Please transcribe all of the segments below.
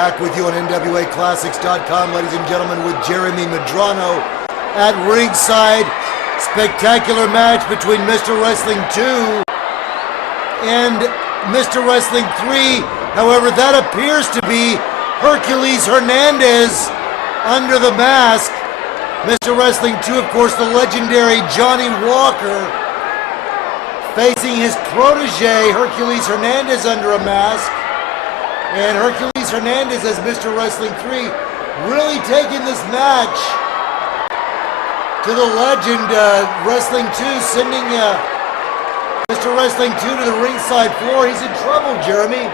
Back with you on NWAClassics.com, ladies and gentlemen, with Jeremy Medrano at ringside. Spectacular match between Mr. Wrestling 2 and Mr. Wrestling 3. However, that appears to be Hercules Hernandez under the mask. Mr. Wrestling 2, of course, the legendary Johnny Walker, facing his protege, Hercules Hernandez, under a mask. And Hercules Hernandez, as Mr. Wrestling 3, really taking this match to the legend, Wrestling 2, sending Mr. Wrestling 2 to the ringside floor. He's in trouble, Jeremy.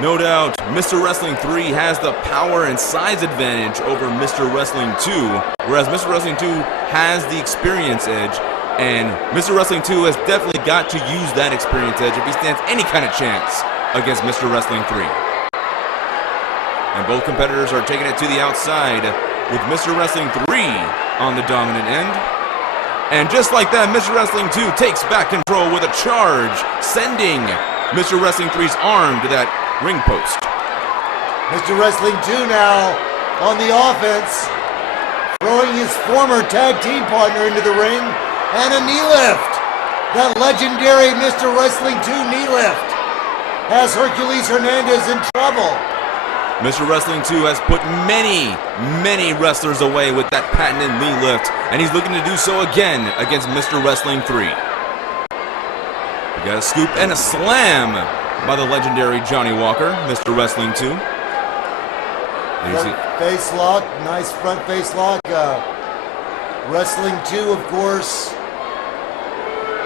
No doubt, Mr. Wrestling 3 has the power and size advantage over Mr. Wrestling 2, whereas Mr. Wrestling 2 has the experience edge, and Mr. Wrestling 2 has definitely got to use that experience edge if he stands any kind of chance against Mr. Wrestling 3. And both competitors are taking it to the outside with Mr. Wrestling 3 on the dominant end. And just like that, Mr. Wrestling 2 takes back control with a charge, sending Mr. Wrestling 3's arm to that ring post. Mr. Wrestling 2 now on the offense, throwing his former tag team partner into the ring, and a knee lift. That legendary Mr. Wrestling 2 knee lift has Hercules Hernandez in trouble. Mr. Wrestling 2 has put many wrestlers away with that patented knee lift, and he's looking to do so again against Mr. Wrestling 3. We got a scoop and a slam by the legendary Johnny Walker, Mr. Wrestling 2. Front face lock, nice front face lock. Wrestling 2, of course,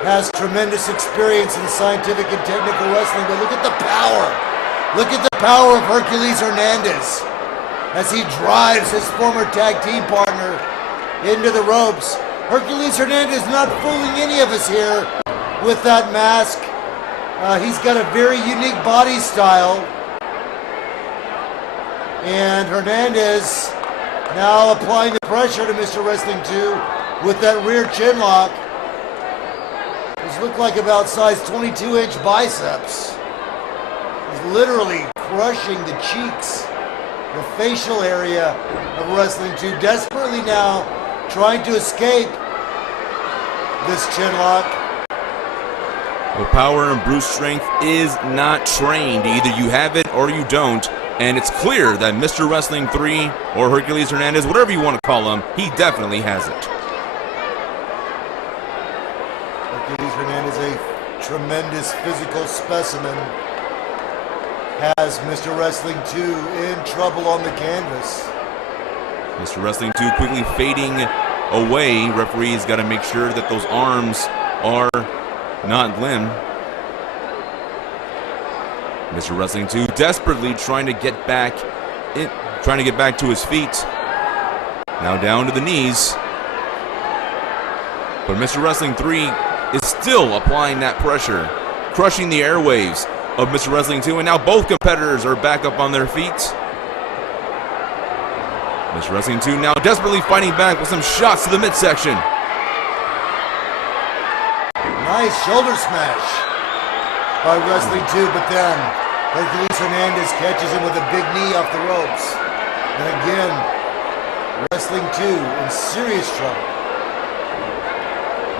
has tremendous experience in scientific and technical wrestling, but look at the power. Look at the power of Hercules Hernandez as he drives his former tag team partner into the ropes. Hercules Hernandez not fooling any of us here with that mask. He's got a very unique body style. And Hernandez now applying the pressure to Mr. Wrestling 2 with that rear chin lock. These look like about size 22-inch biceps. He's literally crushing the cheeks, the facial area of Wrestling 2, desperately now trying to escape this chin lock. Well, power and brute strength is not trained. Either you have it or you don't. And it's clear that Mr. Wrestling 3 or Hercules Hernandez, whatever you want to call him, he definitely has it. Hercules Hernandez, a tremendous physical specimen, has Mr. Wrestling 2 in trouble on the canvas. Mr. Wrestling 2 quickly fading away. Referee's got to make sure that those arms are not limb. Mr. Wrestling 2 desperately trying to get back to his feet. Now down to the knees. But Mr. Wrestling 3 is still applying that pressure, crushing the airwaves of Mr. Wrestling 2, and now both competitors are back up on their feet. Mr. Wrestling 2 now desperately fighting back with some shots to the midsection. Nice shoulder smash by Wrestling 2, but then Hercules Hernandez catches him with a big knee off the ropes. And again, Wrestling 2 in serious trouble.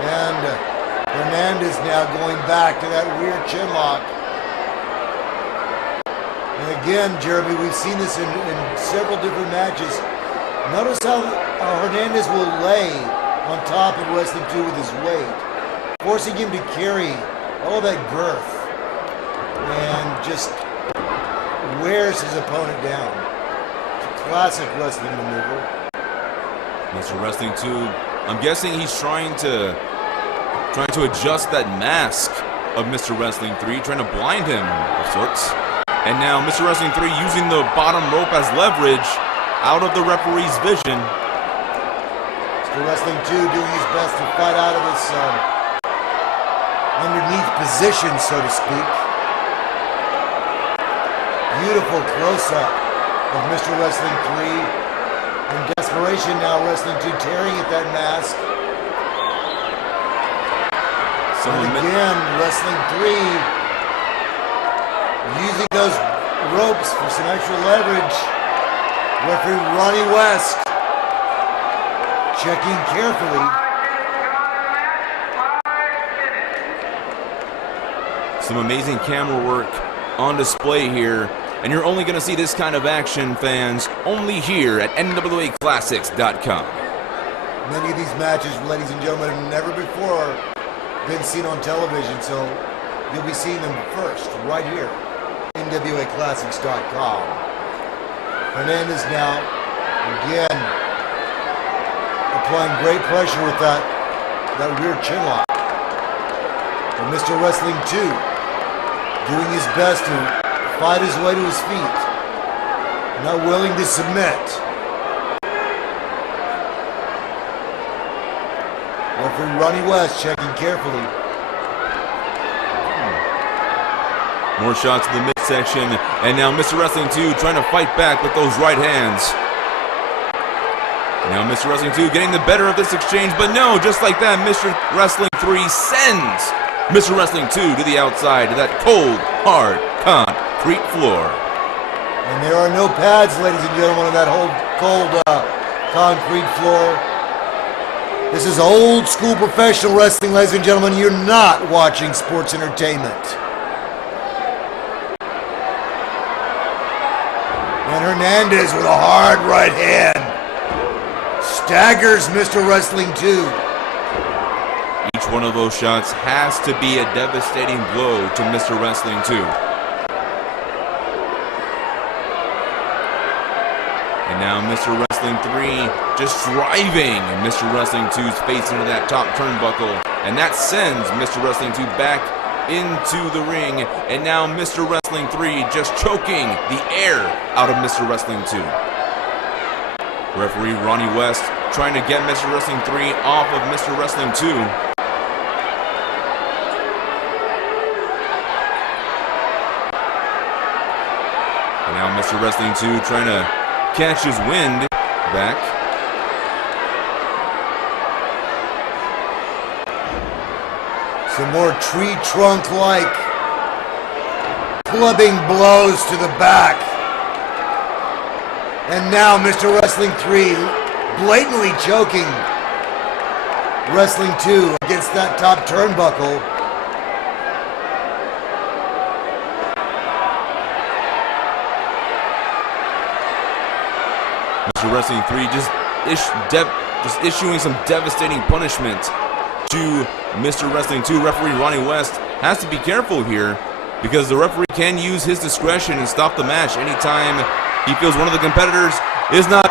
And Hernandez now going back to that rear chin lock. And again, Jeremy, we've seen this in several different matches. Notice how Hernandez will lay on top of Wrestling 2 with his weight, forcing him to carry all that girth and just wears his opponent down. It's a classic wrestling maneuver. Mr. Wrestling 2, I'm guessing he's trying to adjust that mask of Mr. Wrestling 3, trying to blind him of sorts. And now Mr. Wrestling 3 using the bottom rope as leverage out of the referee's vision. Mr. Wrestling 2 doing his best to fight out of this underneath position, so to speak. Beautiful close-up of Mr. Wrestling 3. In desperation now, Wrestling 2 tearing at that mask. And again, Wrestling 3 using those ropes for some extra leverage. Referee Ronnie West checking carefully. Some amazing camera work on display here, and you're only going to see this kind of action, fans, only here at NWAClassics.com. Many of these matches, ladies and gentlemen, have never before been seen on television, so you'll be seeing them first right here, NWAClassics.com. Hernandez now, again, applying great pressure with that rear chin lock. And Mr. Wrestling 2 doing his best to fight his way to his feet, not willing to submit. Referee Ronnie West checking carefully. More shots in the midsection, and now Mr. Wrestling 2 trying to fight back with those right hands. Now Mr. Wrestling 2 getting the better of this exchange, but no, just like that, Mr. Wrestling 3 sends Mr. Wrestling 2 to the outside, to that cold, hard concrete floor. And there are no pads, ladies and gentlemen, on that whole cold concrete floor. This is old school professional wrestling, ladies and gentlemen. You're not watching sports entertainment. And Hernandez with a hard right hand staggers Mr. Wrestling 2. Each one of those shots has to be a devastating blow to Mr. Wrestling 2. And now Mr. Wrestling 3 just driving Mr. Wrestling 2's face into that top turnbuckle. And that sends Mr. Wrestling 2 back into the ring, and now Mr. Wrestling 3 just choking the air out of Mr. Wrestling 2. Referee Ronnie West trying to get Mr. Wrestling 3 off of Mr. Wrestling 2. And now Mr. Wrestling 2 trying to catch his wind back. Some more tree trunk-like clubbing blows to the back. And now Mr. Wrestling 3 blatantly choking Wrestling 2 against that top turnbuckle. Mr. Wrestling 3 just issuing some devastating punishment to Mr. Wrestling 2. Referee Ronnie West has to be careful here because the referee can use his discretion and stop the match anytime he feels one of the competitors is not.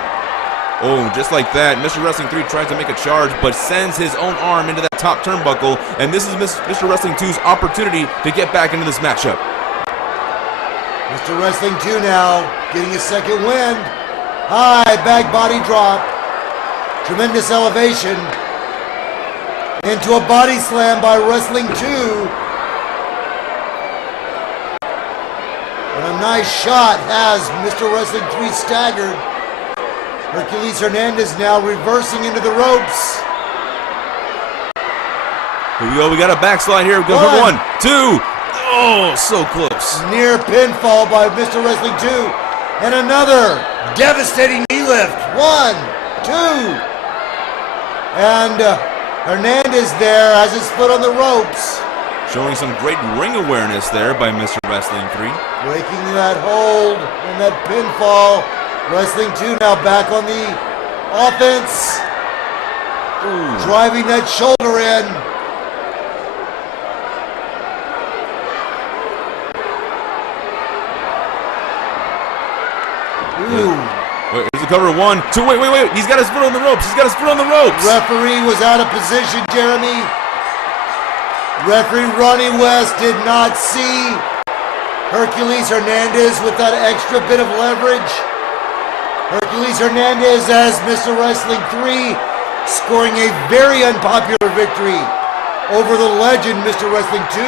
Oh, just like that, Mr. Wrestling 3 tries to make a charge but sends his own arm into that top turnbuckle, and this is Mr. Wrestling 2's opportunity to get back into this matchup. Mr. Wrestling 2 now getting a second wind. High back body drop. Tremendous elevation. Into a body slam by Wrestling 2. And a nice shot has Mr. Wrestling 3 staggered. Hercules Hernandez now reversing into the ropes. Here we go, we got a backslide here. Go for 1, 2. Oh, so close. Near pinfall by Mr. Wrestling 2. And another devastating knee lift. 1, 2. And Hernandez there has his foot on the ropes. Showing some great ring awareness there by Mr. Wrestling 3. Breaking that hold and that pinfall. Wrestling 2 now back on the offense. Ooh. Driving that shoulder in. Ooh. Wait, here's the cover. 1, 2. Wait. He's got his foot on the ropes. Referee was out of position, Jeremy. Referee Ronnie West did not see Hercules Hernandez with that extra bit of leverage. Hercules Hernandez as Mr. Wrestling 3 scoring a very unpopular victory over the legend Mr. Wrestling 2.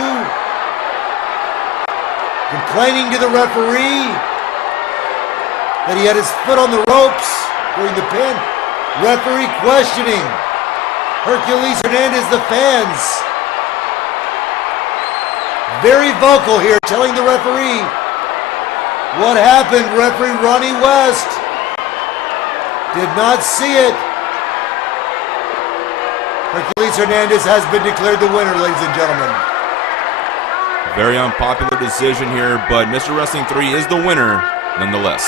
Complaining to the referee that he had his foot on the ropes during the pin. Referee questioning Hercules Hernandez, the fans. Very vocal here, telling the referee What happened, referee Ronnie West? Did not see it. Hercules Hernandez has been declared the winner, ladies and gentlemen. Very unpopular decision here, but Mr. Wrestling 3 is the winner nonetheless.